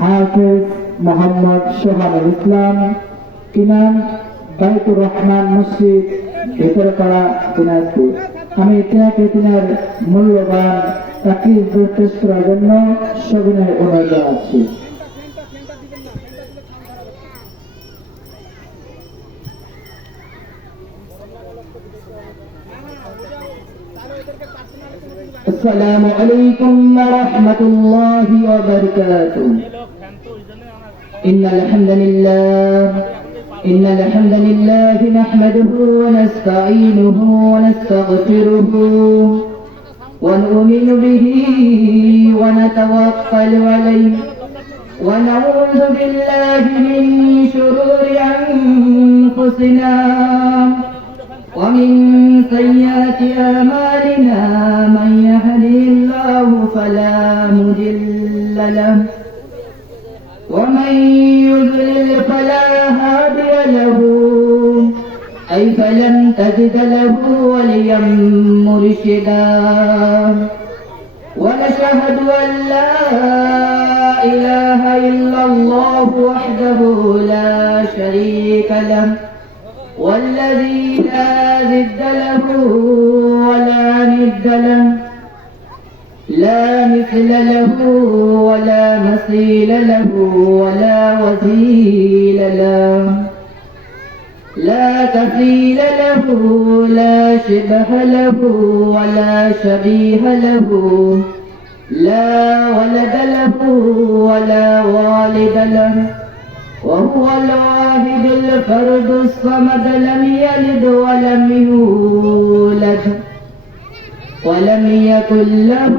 হাফেজ মোহাম্মদ সোহানুল ইসলাম, ইমাম বাইতুর রহমান মসজিদ, ভিতরপাড়া, দিনাজপুর। আমি ইতিহাসে তিনার মূল্যবান তাকরির পেশ করার জন্য সবিনয় অনুরোধ জানাচ্ছি। السلام عليكم ورحمة الله وبركاته. إن الحمد لله نحمده ونستعينه ونستغفره ونؤمن به ونتوكل عليه ونعوذ بالله من شرور أنفسنا ومن سيئات أعمالنا. من يهده الله فلا مضل له ومن يضلل فلا هادي له، أي فلن تجد له وليا مرشدا. ونشهد أن لا إله إلا الله وحده لا شريك له والذي لا ضد له ولا ند له، لا مثل له ولا مثيل له ولا وزيل له، لا كفيل له لا شبه له ولا شبيه له، لا ولد له ولا والد له، وهو الواحد الفرد الصمد، لم يلد ولم يولد ولم يكن له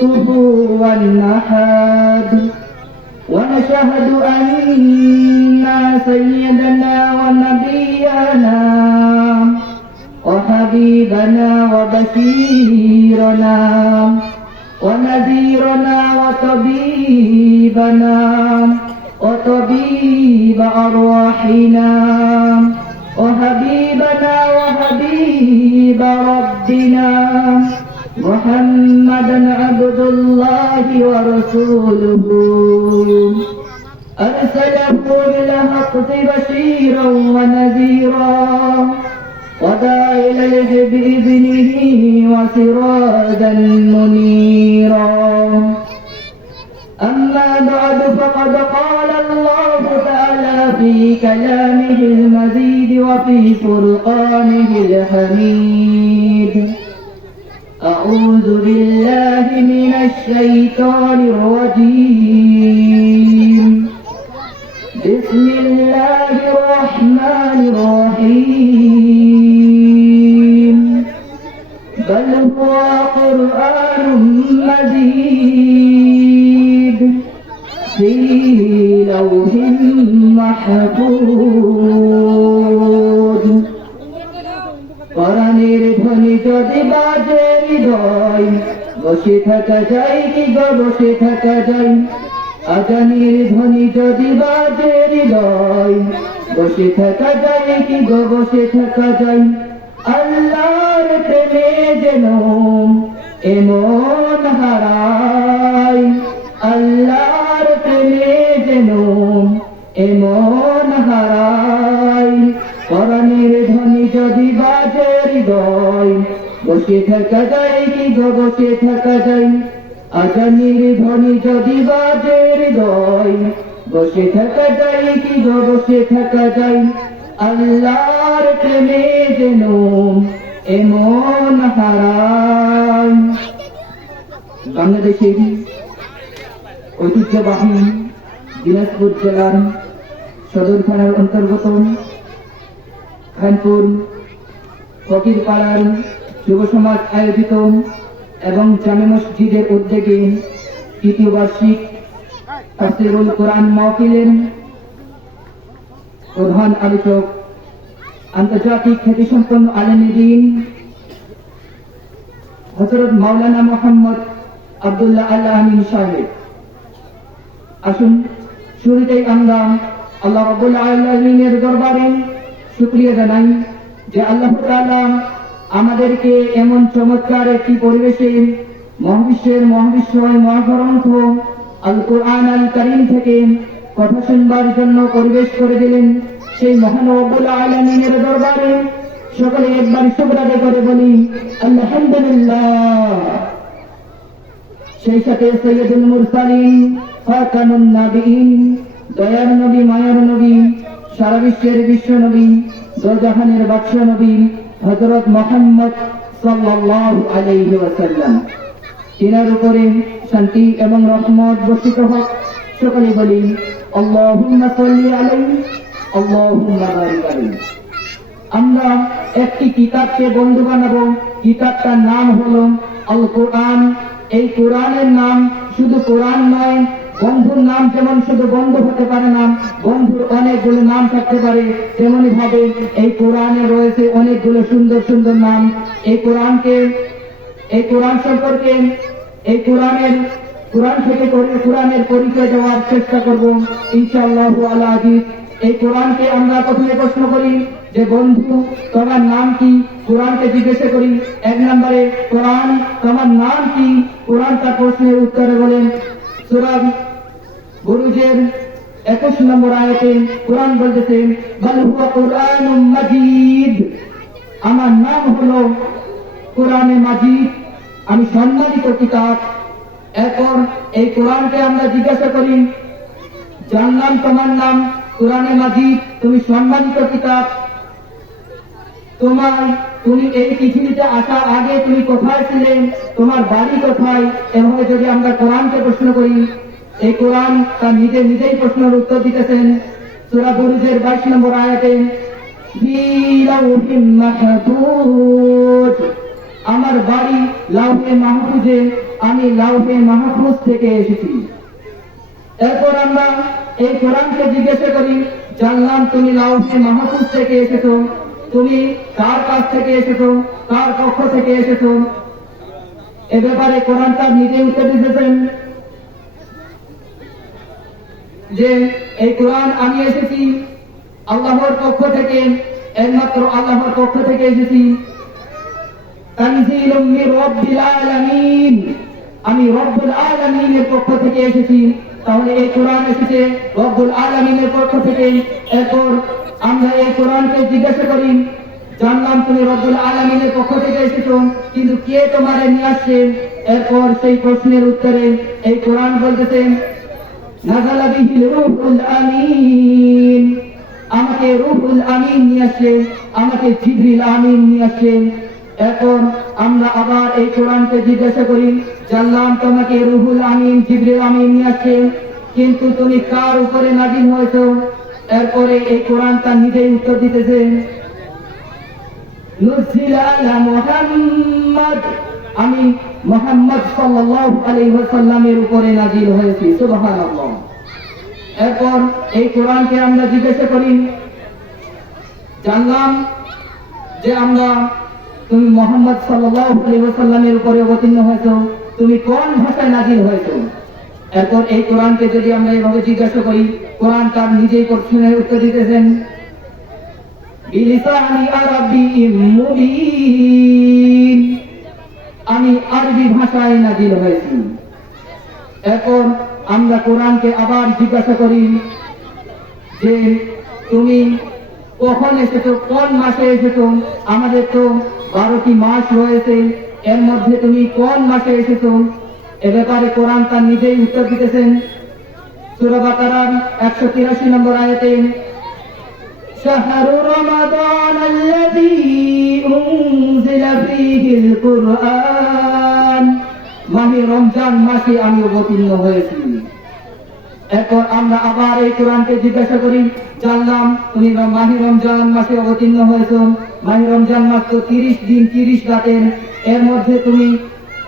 كفوا أحد. ونشهد أن سيدنا ونبينا وحبيبنا وبشيرنا ونذيرنا وطبيبنا وطبيب أرواحنا وحبيبنا وحبيب ربنا محمدا عبد الله ورسوله، أرسله بالحق بشيرا ونذيرا وداعيا بإذنه وسراجا منيرا. أما بعد، فقد قال الله تعالى في كلامه المزيد وفي فرقانه الحميد: أعوذ بالله من الشيطان الرجيم، بسم الله الرحمن الرحيم. بل هو قرآن مجيد في لوح محفوظ। কোরআনের ধ্বনি যদি বাজে হৃদয়, বসে থাকা যায় কি গো বসে থাকা যায়। আজানের ধ্বনি যদি বাজে হৃদয়, বসে থাকা যায় কি গো বসে থাকা যায়। আল্লাহর প্রেমে যেন এমন হারায়, আল্লাহর প্রেমে যেন এমন হারায়। কোরআনের ধ্বনি যদি বাজে হৃদয়, বসে থাকা যায় কি গো বসে থাকা যায়। আজানের ধ্বনি যদি বাজে হৃদয়, বসে থাকা যায় কি গো বসে থাকা যায়। আল্লাহর প্রেমে যেন এমন হারায়। বাংলাদেশের ঐতিহ্যবাহী দিনাজপুর জেলার সদর থানার অন্তর্গত খানপুর ফকিরপাড়ার যুব সমাজ আয়োজিত এবং জামে মসজিদের উদ্যোগে তৃতীয় বার্ষিক তাফসীরুল কোরআন মাহফিলের প্রধান আলোচক আন্তর্জাতিক খ্যাতিসম্পন্ন আলেমে দ্বীন হযরত মাওলানা মুহাম্মদ আব্দুল্লাহ আল আমিন সাহেব। আসুন শুরুতেই আমরা আল্লাহ রাব্বুল আলামিনের দরবারে শুকরিয়া জানাই যে আল্লাহ তাআলা আমাদেরকে এমন চমৎকার একটি পরিবেশে মহাবিশ্বের মহাবিশ্বময় মহাগ্রন্থ আল কোরআন আল কারীম থেকে কথা শুনবার জন্য পরিবেশ করে দিলেন। সেই মহান রব্বুল আলামিনের দরবারে সকলে একবার শুকর আদায় করে বলি আলহামদুলিল্লাহ। সেই সাথে সৈয়দুল মুরসালিন, খাতামুন নবীন, দয়ার নবী, মায়ার নবী, সারা বিশ্বের বিশ্ব নবী, দোজাহানের বাদশা নবী হযরত মুহাম্মদ সাল্লাল্লাহু আলাইহি ওয়াসাল্লাম, তিনার উপরে শান্তি এবং রহমত বর্ষিত হোক। সকলে বলি আল্লাহুম্মা সাল্লি আলাইহি, আল্লাহুম্মা বারিক আলাইহি। আমরা একটি কিতাবকে বন্ধু বানাবো। কিতাবটার নাম হলো আল কোরআন। এই কোরআনের নাম শুধু কোরআন নয়, বন্ধুর নাম যেমন শুধু বন্ধু হতে পারে না, বন্ধুর অনেকগুলো নাম থাকতে পারে, তেমনি ভাবে এই কোরআনে রয়েছে অনেকগুলো সুন্দর সুন্দর নাম। এই কোরআন সম্পর্কে কোরআন থেকে কোরআনের পরিচয় দেওয়ার চেষ্টা করব ইনশাআল্লাহু আলা আজিজ। এই কোরআনকে আমরা প্রথমে প্রশ্ন করি যে বন্ধু তোমার নাম কি? কোরআনকে জিজ্ঞাসা করি 1 নম্বরে, কোরআন তোমার নাম কি? কোরআন তার প্রশ্নের উত্তরে বলেন সূরা বুরুজের 21 নম্বর আয়াতে কোরআন বলতেছে বাল হুয়া কুরআনুম মাজিদ, আমার নাম হলো কোরআনে মাজিদ, আমি সম্মানিত কিতাব। এরপর এই কোরআনকে আমরা জিজ্ঞাসা করি জানলাম তোমার নাম কোরআনে মাজিদ, তুমি সম্মানিত কিতাব, তুমি এই পৃথিবীতে আসার আগে তুমি কোথায় ছিলেন, তোমার বাড়ি কোথায়? এভাবে যদি আমরা কোরআনকে প্রশ্ন করি, এই কোরআন তার নিজেই প্রশ্নের উত্তর দিতেছেন সূরা বুরুজের 22 নম্বর আয়াতে ফি লাউহিম মাহফুজ, আমার বাড়ি লাউহে মাহফুজে, আমি লাউহে মাহফুজ থেকে এসেছি। এরপর আমরা এই কোরআনকে জিজ্ঞাসা করি জানলাম তুমি লাউহে মাহফুজ থেকে এসেছো, তুমি কার কাছ থেকে এসেছো, কার পক্ষ থেকে এসেছো? এ ব্যাপারে কোরআন তার নিজেই উত্তর দিতেছেন যে এই কোরআন আমি এসেছি আল্লাহর পক্ষ থেকে, একমাত্র আল্লাহর পক্ষ থেকে এসেছি। তানজিলুম মির রাব্বিল আলামিন, আমি রব্বুল আলামিনের পক্ষ থেকে এসেছি। তাহলে এই কোরআন এসেছে রব্বুল আলামিনের পক্ষ থেকে। এরপর আমরা এই কোরআনকে জিজ্ঞাসা করি জানলাম তুমি রব্বুল আলামিনের পক্ষ থেকে এসেছো, কিন্তু কে তোমারে নিয়ে আসছে? এরপর সেই প্রশ্নের উত্তরে এই কোরআন বলতেছে নাযালা বিহিল রূহুল আমিন, আমাকে রূহুল আমিন নিয়ে আসছে, আমাকে জিবরিল আমিন নিয়ে আসছে। এখন আমরা আবার এই কোরআনকে জিজ্ঞাসা করি জানলাম তোমাকে রূহুল আমিন, জিবরিল আমিন নিয়ে আসছে, কিন্তু তুমি কার উপরে নাযিল হয়েছো? এরপরে এই কোরআন তার নিজেই উত্তর দিতেছে নুজিলা আলা মুহাম্মদ, আমি মুহাম্মদ সাল্লাল্লাহু আলাইহি ওয়াসাল্লামের উপরে নাযিল হয়েছি। সুবহানাল্লাহ। এরপর এই কোরআনকে আমরা জিজ্ঞাসা করি জানলাম যে তুমি মুহাম্মদ সাল্লাল্লাহু আলাইহি ওয়াসাল্লামের উপরে অবতীর্ণ হয়েছো, তুমি কোন ভাষায় নাযিল হয়েছো? এরপর এই কোরআনকে যদি আমরা এভাবে জিজ্ঞাসা করি কোরআন তার নিজেই প্রশ্নের উত্তর দিতেছেন বিলিসানি আরাবিয়্যিম মুবিন, আমি আরবি ভাষায় নাযিল হয়েছি। এরপর আমরা কোরআনকে আবার জিজ্ঞাসা করি যে তুমি কখন এসেছো, কোন মাসে এসেছো? আমাদের তো 12টি মাস রয়েছে, এর মধ্যে তুমি কোন মাসে এসেছো? এ ব্যাপারে কোরআন তার নিজেই উত্তর দিতেছেন সূরা বাকারার 183 নম্বর আয়াতে শাহরু রমাদান আল্লাযী উনজিলা ফীহিল কুরআন, মাহে রমজান মাসে আমি অবতীর্ণ হয়েছি। এরপর আমরা আবার এই কোরআনকে জিজ্ঞাসা করি জানলাম তুমি মাহে রমজান মাসে অবতীর্ণ হয়েছো, মাহে রমজান মাস তো 30 দিন 30 রাতের, এর মধ্যে তুমি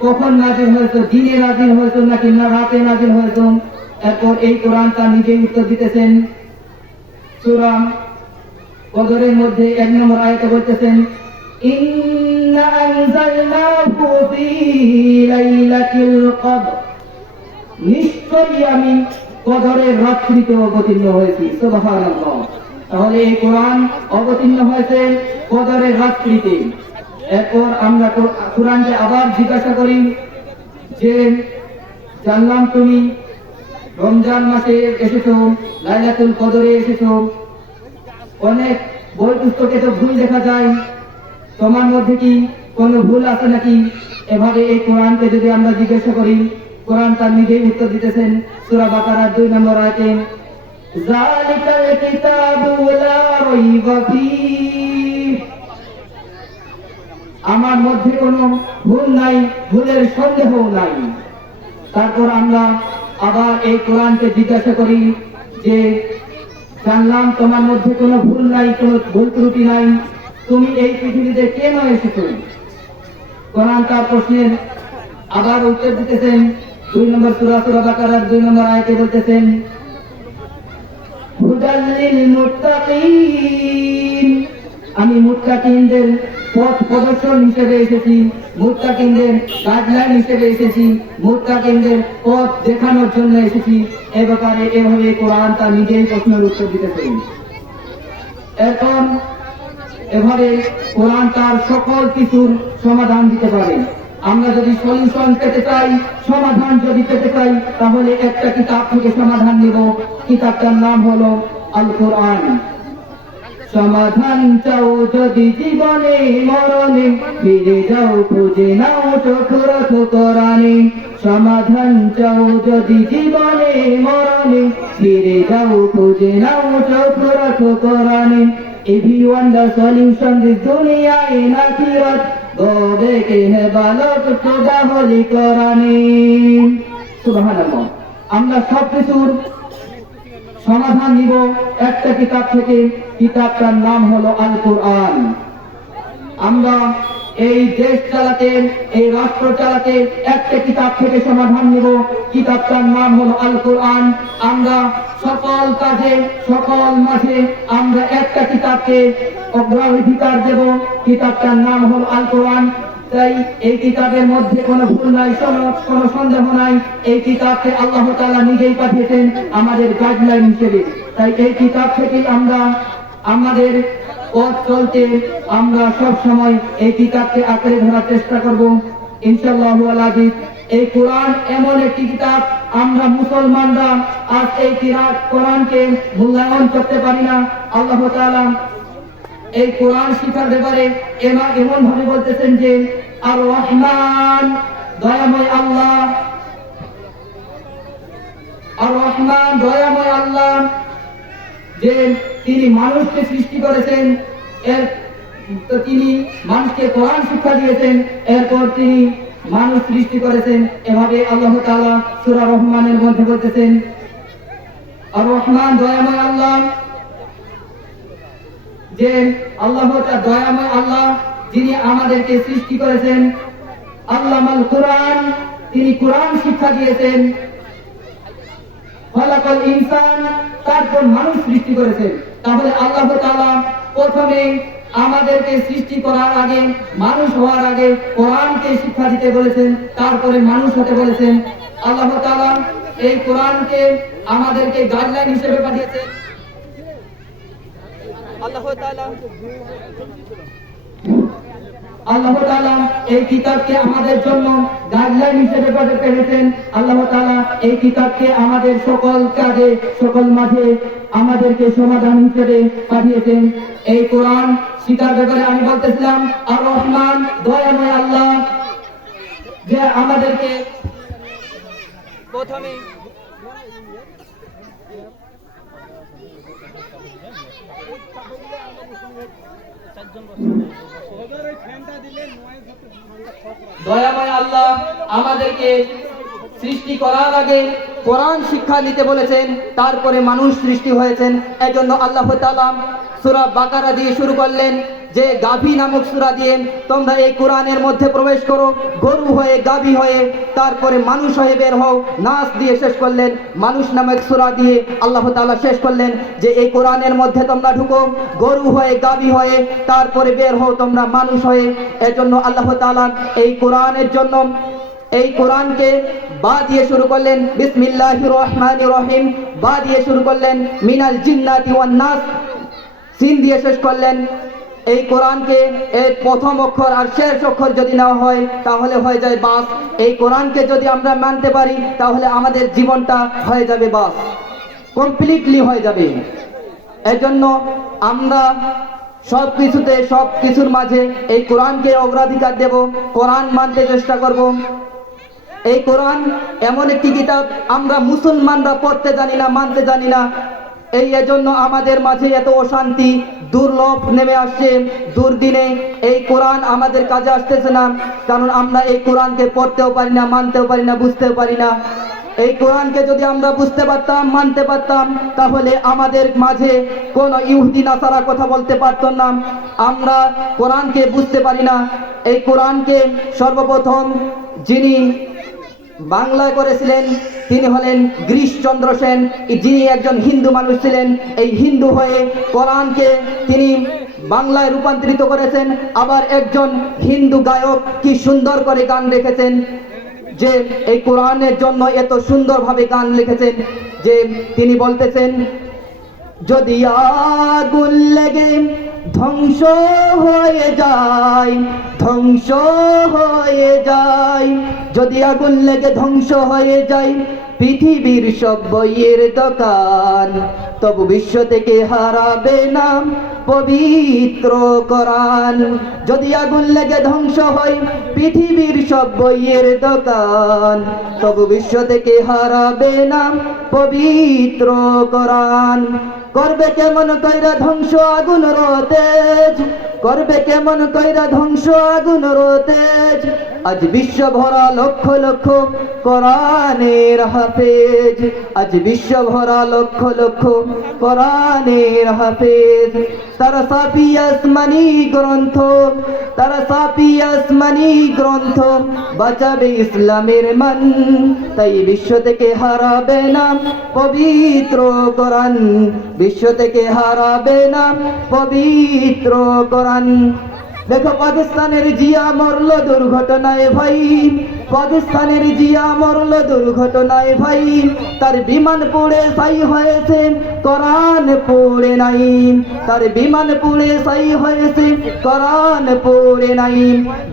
কখন নাযিল হয়েছো? দিনে নাযিল হয়েছো নাকি না রাতে নাযিল হয়েছো? এরপর এই কোরআন তার নিজেই উত্তর দিতেছেন সূরা কদরের মধ্যে 1 নম্বর আয়াতে বলতেছেন ইন্না আনজালনাহু ফী লাইলাতিল কদর, নিশ্চয়ই আমি কদরের রাত্রিতে অবতীর্ণ হয়েছি। সুবহানাল্লাহ। তাহলে এই কোরআন অবতীর্ণ হয়েছে কদরের রাত্রিতে। এরপর আমরা কোরআনকে আবার জিজ্ঞাসা করি যে জানলাম তুমি রমজান মাসে এসেছো, লাইলাতুল কদরে এসেছো, অনেক বই পুস্তকে তো ভুল দেখা যায়, তোমার মধ্যে কি কোনো ভুল আছে নাকি? এভাবে এই কোরআনকে যদি আমরা জিজ্ঞাসা করি, কোরআন তার নিজেই উত্তর দিতেছেন সূরা বাকারার 2 নম্বর আয়াতে, যালিকাল কিতাবু লা রাইবা ফীহ, আমার মধ্যে কোনো ভুল নাই, ভুলের সন্দেহ নাই। তারপর আমরা আবার এই কোরআনকে জিজ্ঞাসা করি যে জানলাম তোমার মধ্যে কোনো ভুল নাই, কোনো ভুল ত্রুটি নাই, তুমি এই পৃথিবীতে কেন এসেছো? কোরআন তার প্রশ্নের আবার উত্তর দিতেছেন 2 নম্বর সূরা বাকারার 2 নম্বর আয়াতে বলতেছেন, হুদাল লিল মুত্তাকিন, আমি মুত্তাকিনদের পথ প্রদর্শন হিসেবে এসেছি, মুত্তাকিনদের গাইডলাইন হিসেবে এসেছি, মুত্তাকিনদের পথ দেখানোর জন্য এসেছি। এ ব্যাপারে এভাবে কোরআন তার নিজেই প্রশ্নের উত্তর দিতেছেন। এখন এভাবে কোরআন তার সকল কিছুর সমাধান দিতে পারে। আমরা যদি সলিউশন পেতে চাই, সমাধান যদি পেতে চাই, তাহলে একটা কিতাব থেকে সমাধান নিব। কিতাবটার নাম হলো আল কোরআন। সমাধান চাও যদি জীবনে মরণে, ফিরে যাও খুঁজে নাও চোখ রাখো কোরআনে। সমাধান চাও যদি জীবনে মরণে, ফিরে যাও খুঁজে নাও চোখ রাখো কোরআনে। If you want the solution this dunya in akhirat, go back in balot to the holy Quran. Subhanallah. আমরা সব কিছুর সমাধান নিব একটা কিতাব থেকে, কিতাবটার নাম হলো আল কোরআন। আমরা এই দেশ চালাতে, এই রাষ্ট্র চালাতে একটা কিতাব থেকে সমাধান নিব, কিতাবটার নাম হলো আল কোরআন। আমরা সকল কাজে, সকল মাঝে আমরা একটা কিতাবকে অগ্রাধিকার দেব, কিতাবটার নাম হলো আল কোরআন। তাই এই কিতাবের মধ্যে কোনো ভুল নাই, কোনো সন্দেহ নাই। এই কিতাবকে আল্লাহ তাআলা নিজেই পাঠিয়েছেন আমাদের গাইডলাইন হিসেবে। তাই এই কিতাব থেকেই আমরা আমাদের পথ চলতে আমরা সব সময় এই কিতাবকে আঁকড়ে ধরার চেষ্টা করব ইনশাআল্লাহু আজিজ। এই কোরআন এমন একটি কিতাব, আমরা মুসলমানরা আজ এই কোরআনকে মূল্যায়ন করতে পারি না। আল্লাহ তাআলা এই কোরআন শিক্ষার ব্যাপারে এমন ভাবে বলতেছেন যে আর রহমান, দয়াময় আল্লাহ, আর রহমান দয়াময় আল্লাহ, যে তিনি মানুষকে সৃষ্টি করেছেন, তিনি মানুষকে কোরআন শিক্ষা দিয়েছেন, এরপর তিনি মানুষ সৃষ্টি করেছেন। এভাবে আল্লাহ তাআলা সূরা রহমানের মধ্যে বলতেছেন আর রহমান দয়াময় আল্লাহ, যে আল্লাহ দয়াময় আল্লাহ যিনি আমাদেরকে সৃষ্টি করেছেন। আল্লামাল কোরআন, তিনি কোরআন শিক্ষা দিয়েছেন। খলাকাল ইনসান, তারপর মানুষ সৃষ্টি করেছেন। তাহলে আল্লাহ তাআলা প্রথমে আমাদেরকে সৃষ্টি করার আগে, মানুষ হওয়ার আগে কোরআনকে শিক্ষা দিতে বলেছেন, তারপরে মানুষ হতে বলেছেন। আল্লাহ তাআলা এই কোরআনকে আমাদেরকে গাইডলাইন হিসেবে পাঠিয়েছেন। আল্লাহ তাআলা এই কিতাবকে আমাদের জন্য গাইডলাইন হিসেবে পাঠিয়েছেন। আল্লাহ তাআলা এই কিতাবকে আমাদের সকল কাজে, সকল মাঝে আমাদেরকে সমাধান হিসেবে পাঠিয়েছেন। এই কোরআন শিখার ব্যাপারে আমি বলতেছিলাম আর রহমান দয়াময় আল্লাহ, যে আমাদেরকে প্রথমে দয়াময় আল্লাহ আমাদেরকে সৃষ্টি করার আগে কোরআন শিক্ষা নিতে বলেছেন, তারপরে মানুষ সৃষ্টি হয়েছেন। এজন্য আল্লাহ তাআলা সূরা বাকারা দিয়ে শুরু করলেন যে গাভী নামক সূরা দিয়ে তোমরা এই কোরআনের মধ্যে প্রবেশ করো, গরু হয়ে, গাভী হয়ে, তারপরে মানুষ হয়ে বের হও। নাস দিয়ে শেষ করলেন, মানুষ নামক সূরা দিয়ে আল্লাহ তাআলা শেষ করলেন যে এই কোরআনের মধ্যে তোমরা ঢুকো, গরু হয়ে, গাভী হয়ে, তারপরে বের হও তোমরা মানুষ হয়ে। এজন্য আল্লাহ তাআলা এই কোরআনের জন্য এই কোরআনকে বা দিয়ে শুরু করলেন, বিসমিল্লাহির রহমানির রহিম, বা দিয়ে শুরু করলেন, মিনাল জিন্নাতি ওয়ান নাস, সিন দিয়ে শেষ করলেন। এই কোরআনকে এর প্রথম অক্ষর আর শেষ অক্ষর যদি নেওয়া হয় তাহলে হয়ে যায় বাস। এই কোরআনকে যদি আমরা মানতে পারি তাহলে আমাদের জীবনটা হয়ে যাবে বাস, কমপ্লিটলি হয়ে যাবে। এজন্য আমরা সব কিছুর মাঝে এই কোরআনকে অগ্রাধিকার দেব, কোরআন মানতে চেষ্টা করব। এই কোরআন এমন একটি কিতাব আমরা মুসলমানরা পড়তে জানি না, মানতে জানি না। এজন্য আমাদের মাঝে এত অশান্তি, দুর্লভ নেমে আসছে। দুর্দিনে এই কোরআন আমাদের কাজে আসতেছে না, কারণ আমরা এই কোরআনকে পড়তেও পারি না, মানতেও পারি না, বুঝতেও পারি না। এই কোরআনকে যদি আমরা বুঝতে পারতাম, মানতে পারতাম, তাহলে আমাদের মাঝে কোনো ইহুদি নাসারা কথা বলতে পারত না। আমরা কোরআনকে বুঝতে পারি না। এই কোরআনকে সর্বপ্রথম যিনি বাংলায় করেছিলেন তিনি হলেন গিরিশচন্দ্র সেন, যিনি একজন হিন্দু মানুষ ছিলেন। এই হিন্দু হয়ে কোরআনকে তিনি বাংলায় রূপান্তরিত করেছেন। আবার একজন হিন্দু গায়ক কি সুন্দর করে গান লিখেছেন, যে এই কোরআনের জন্য এত সুন্দরভাবে গান লিখেছেন যে তিনি বলতেছেন, যদি আগুন লেগে ধ্বংস হয়ে যায়, ধ্বংস হয়ে যায়, যদি আগুন লেগে ধ্বংস হয়ে যায় পৃথিবীর সব বইয়ের দোকান, তবু বিশ্ব থেকে হারাবে না পবিত্র কোরআন। যদি আগুন লেগে ধ্বংস হয় পৃথিবীর সব বইয়ের দোকান, তবু বিশ্ব থেকে হারাবে না পবিত্র কোরআন। করবে কেমন কইরা ধ্বংস আগুন রতেজ, করবে কেমন কইরা ধ্বংস আগুন রতেজ, আজ বিশ্ব ভরা লক্ষ লক্ষ কোরআনের হাফেজ, আজ বিশ্ব ভরা লক্ষ লক্ষ কোরআনের হাফেজ। তারা সাফি আসমানি গ্রন্থ, তারা সাফি আসমানি গ্রন্থ বাঁচাবে ইসলামের মান, তাই বিশ্ব থেকে হারাবে না পবিত্র কোরআন, বিশ্ব থেকে হারাবে না পবিত্র কোরআন। দেখো পাকিস্তানের জিয়া মরল দুর্ঘটনায় ভাই, পাকিস্তানের জিয়া মরল দুর্ঘটনায় ভাই, তার বিমান পুড়ে ছাই হয়েছে কোরআন পুড়ে নাই, তার বিমান পুড়ে ছাই হয়েছে কোরআন পুড়ে নাই।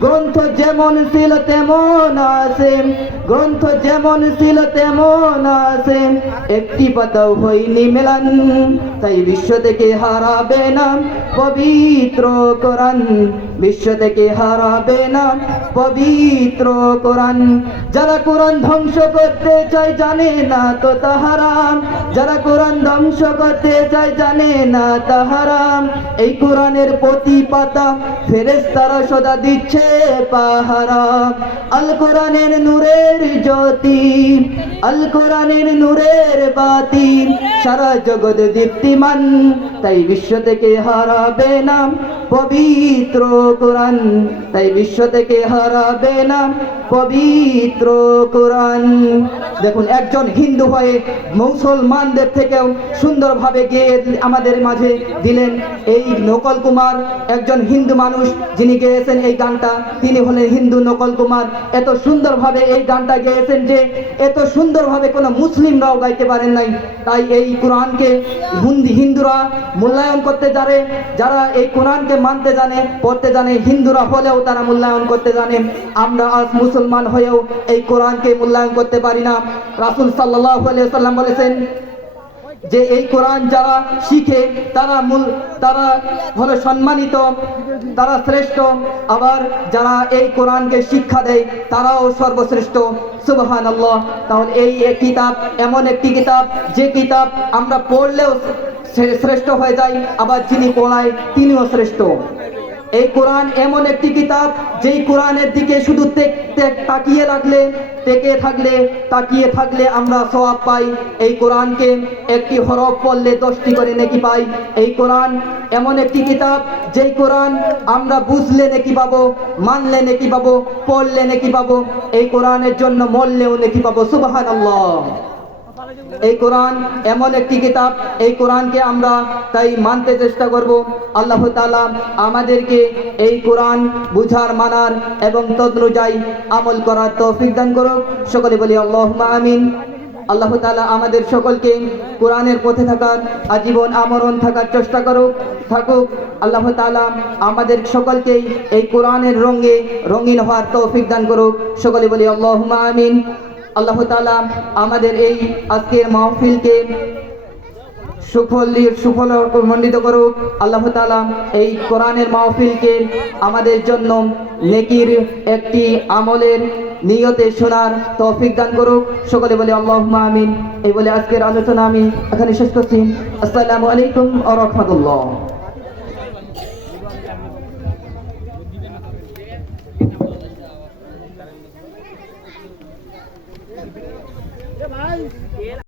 গ্রন্থ যেমন ছিল তেমন আছে, গ্রন্থ যেমন ছিল তেমন আছে, একটি পাতাও হয়নি মেলান, তাই বিশ্ব থেকে হারাবে না পবিত্র কোরআন, বিশ্ব থেকে হারাবে না পবিত্র কোরআন। যারা কোরআন ধ্বংস করতে চায় জানে না তো তাহারা, যারা কোরআন ধ্বংস করতে চায় জানে না তাহারা, এই কোরআনের প্রতি পাতা ফেরেশতারা সদা দিচ্ছে পাহারা। আল কোরআনের নূরের জ্যোতি, আল কোরআনের নূরের বাতি, সারা জগৎ দীপ্তিমান, তাই বিশ্ব থেকে হারাবে না পবিত্র কোরআন, তাই বিশ্ব থেকে হারাবে না পবিত্র কোরআন। দেখুন একজন হিন্দু হয়ে মুসলমানদের থেকেও সুন্দরভাবে গেয়ে আমাদের মাঝে দিলেন। এই নকল কুমার একজন হিন্দু মানুষ যিনি গেয়েছেন এই গানটা, তিনি হলেন হিন্দু নকল কুমার। এত সুন্দরভাবে এই গানটা গেয়েছেন যে এত সুন্দরভাবে কোনো মুসলিমরাও গাইতে পারেন নাই। তাই এই কোরআনকে হিন্দুরা মূল্যায়ন করতে জানে, যারা এই কোরআনকে মানতে জানে, পড়তে জানে, হিন্দুরা হলেও তারা মূল্যায়ন করতে জানে। আমরা আজ মুসলমান হয়েও এই কোরআনকে মূল্যায়ন করতে পারি না। রাসূল সাল্লাল্লাহু আলাইহি ওয়াসাল্লাম বলেছেন যে এই কোরআন যারা শিখে তারা হলো সম্মানিত, তারা শ্রেষ্ঠ, আবার যারা এই কোরআনকে শিক্ষা দেয় তারাও সর্বশ্রেষ্ঠ। সুবহানাল্লাহ। তাহলে এই কিতাব এমন একটি কিতাব যে কিতাব আমরা পড়লেও শ্রেষ্ঠ হয়ে যায়, আবার যিনি পড়ায় তিনিও শ্রেষ্ঠ। এই কোরআন এমন একটি কিতাব যেই কোরআনের দিকে শুধু তাকিয়ে থাকলে আমরা সওয়াব পাই। এই কোরআনকে একটি হরফ পড়লে 10টি করে নেকি পাই। এই কোরআন এমন একটি কিতাব যেই কোরআন আমরা বুঝলে নেকি পাবো, মানলে নেকি পাবো, পড়লে নেকি পাবো, এই কোরআনের জন্য মরলেও নেকি পাবো। সুবহানাল্লাহ। এই কোরআন এমন একটি কিতাব, এই কোরআনকে আমরা তাই মানতে চেষ্টা করব। আল্লাহ তাআলা আমাদেরকে এই কোরআন বুঝার, মানার এবং তদনুযায়ী আমল করার তৌফিক দান করুক। সকলে বলি আল্লাহুম্মা আমিন। আল্লাহ তাআলা আমাদের সকলকে কোরআনের পথে থাকার আজীবন আমরণ থাকার চেষ্টা থাকুক। আল্লাহ তাআলা আমাদের সকলকেই এই কোরআনের রঙে রঙিন হওয়ার তৌফিক দান করুক। সকলে বলি আল্লাহুম্মা আমিন। আল্লাহ তাআলা আমাদের এই আজকের মাহফিলকে সুফল মণ্ডিত করুক। আল্লাহ তাআলা এই কোরআনের মাহফিলকে আমাদের জন্য নেকির একটি আমলের নিয়তে শোনার তৌফিক দান করুক। সকলে বলে আল্লাহুম্মা আমিন। এই বলে আজকের আলোচনা আমি এখানে শেষ করছি। আসসালামু আলাইকুম ওয়া রাহমাতুল্লাহ।